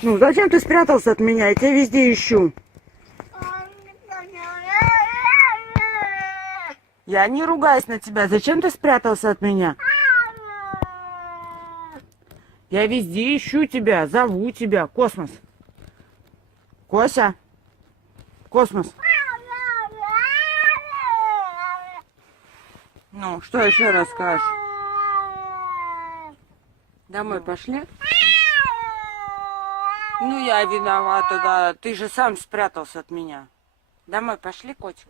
Ну, зачем ты спрятался от меня? Я тебя везде ищу. Я не ругаюсь на тебя. Зачем ты спрятался от меня? Я везде ищу тебя, зову тебя. Космос. Кося. Космос. Ну, что еще расскажешь? Домой пошли? Ну, я виновата, да. Ты же сам спрятался от меня. Домой пошли, котик?